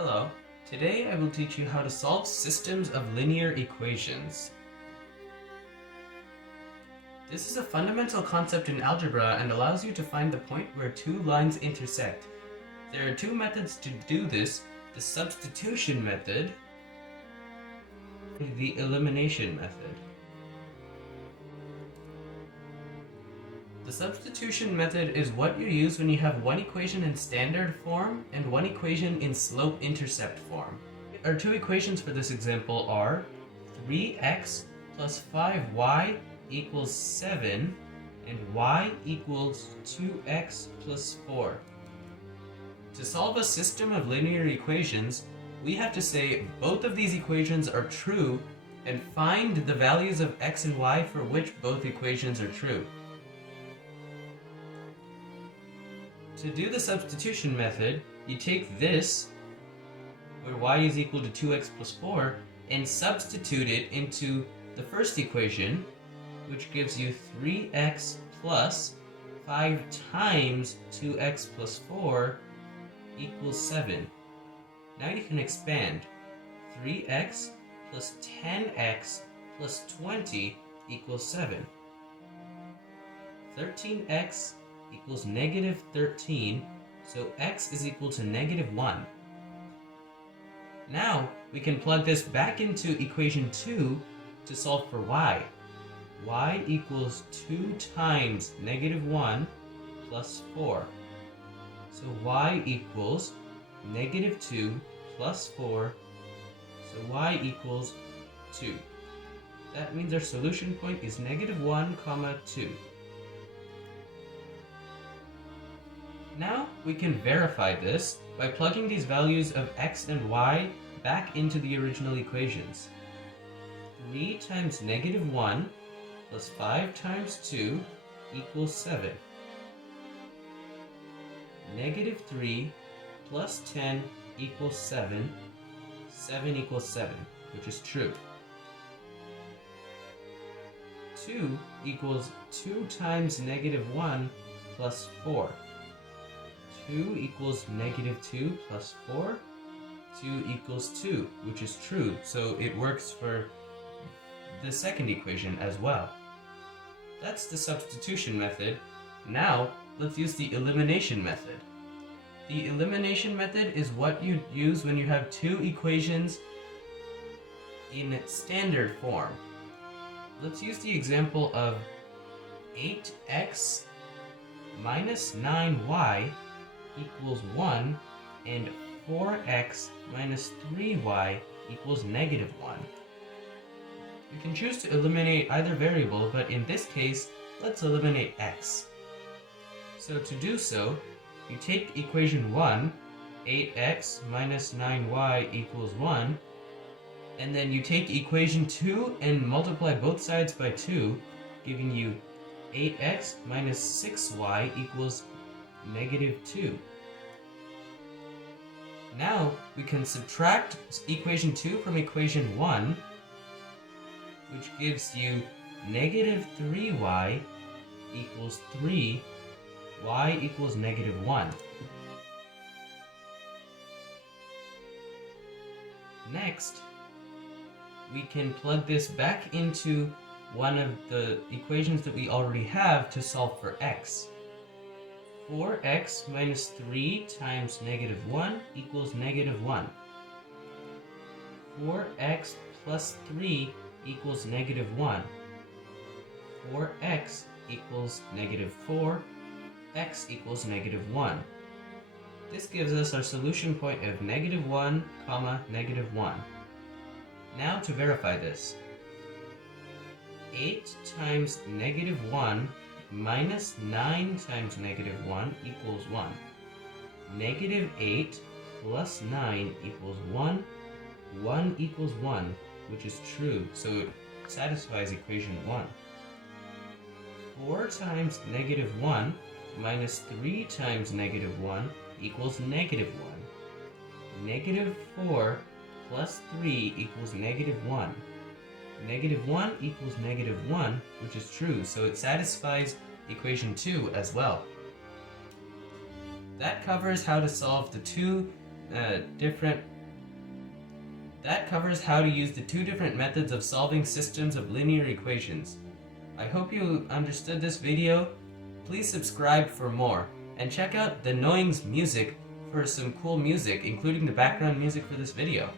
Hello, today I will teach you how to solve systems of linear equations. This is a fundamental concept in algebra and allows you to find the point where two lines intersect. There are two methods to do this, the substitution method and the elimination method. The substitution method is what you use when you have one equation in standard form and one equation in slope-intercept form. Our two equations for this example are 3x plus 5y equals 7 and y equals 2x plus 4. To solve a system of linear equations, we have to say both of these equations are true and find the values of x and y for which both equations are true. To do the substitution method, you take this, where y is equal to 2x plus 4, and substitute it into the first equation, which gives you 3x plus 5 times 2x plus 4 equals 7. Now you can expand. 3x plus 10x plus 20 equals 7. 13x equals negative 13, so x is equal to negative 1. Now we can plug this back into equation 2 to solve for y. Y equals 2 times negative 1 plus 4. So y equals negative 2 plus 4, so y equals 2. That means our solution point is negative 1, 2. Now we can verify this by plugging these values of x and y back into the original equations. 3 times negative 1 plus 5 times 2 equals 7. Negative 3 plus 10 equals 7. 7 equals 7, which is true. 2 equals 2 times negative 1 plus 4. 2 equals negative 2 plus 4. 2 equals 2, which is true, so it works for the second equation as well. That's the substitution method. Now, let's use the elimination method. The elimination method is what you use when you have two equations in standard form. Let's use the example of 8x minus 9y equals 1 and 4x minus 3y equals negative 1. You can choose to eliminate either variable, but in this case, let's eliminate x. So to do so, you take equation 1, 8x minus 9y equals 1, and then you take equation 2 and multiply both sides by 2, giving you 8x minus 6y equals negative 2. Now we can subtract equation 2 from equation 1, which gives you negative 3y equals 3, y equals negative 1. Next, we can plug this back into one of the equations that we already have to solve for x. 4x minus 3 times negative 1 equals negative 1. 4x plus 3 equals negative 1. 4x equals negative 4. X equals negative 1. This gives us our solution point of negative 1, negative 1. Now to verify this. 8 times negative 1 minus 9 times negative 1 equals 1. Negative 8 plus 9 equals 1. 1 equals 1, which is true, so it satisfies equation 1. 4 times negative 1 minus 3 times negative 1 equals negative 1. Negative 4 plus 3 equals negative 1. Negative 1 equals negative 1, which is true, so it satisfies equation 2 as well. That covers how to solve the two That covers how to use the two different methods of solving systems of linear equations. I hope you understood this video. Please subscribe for more, and check out the Knowing's music for some cool music, including the background music for this video.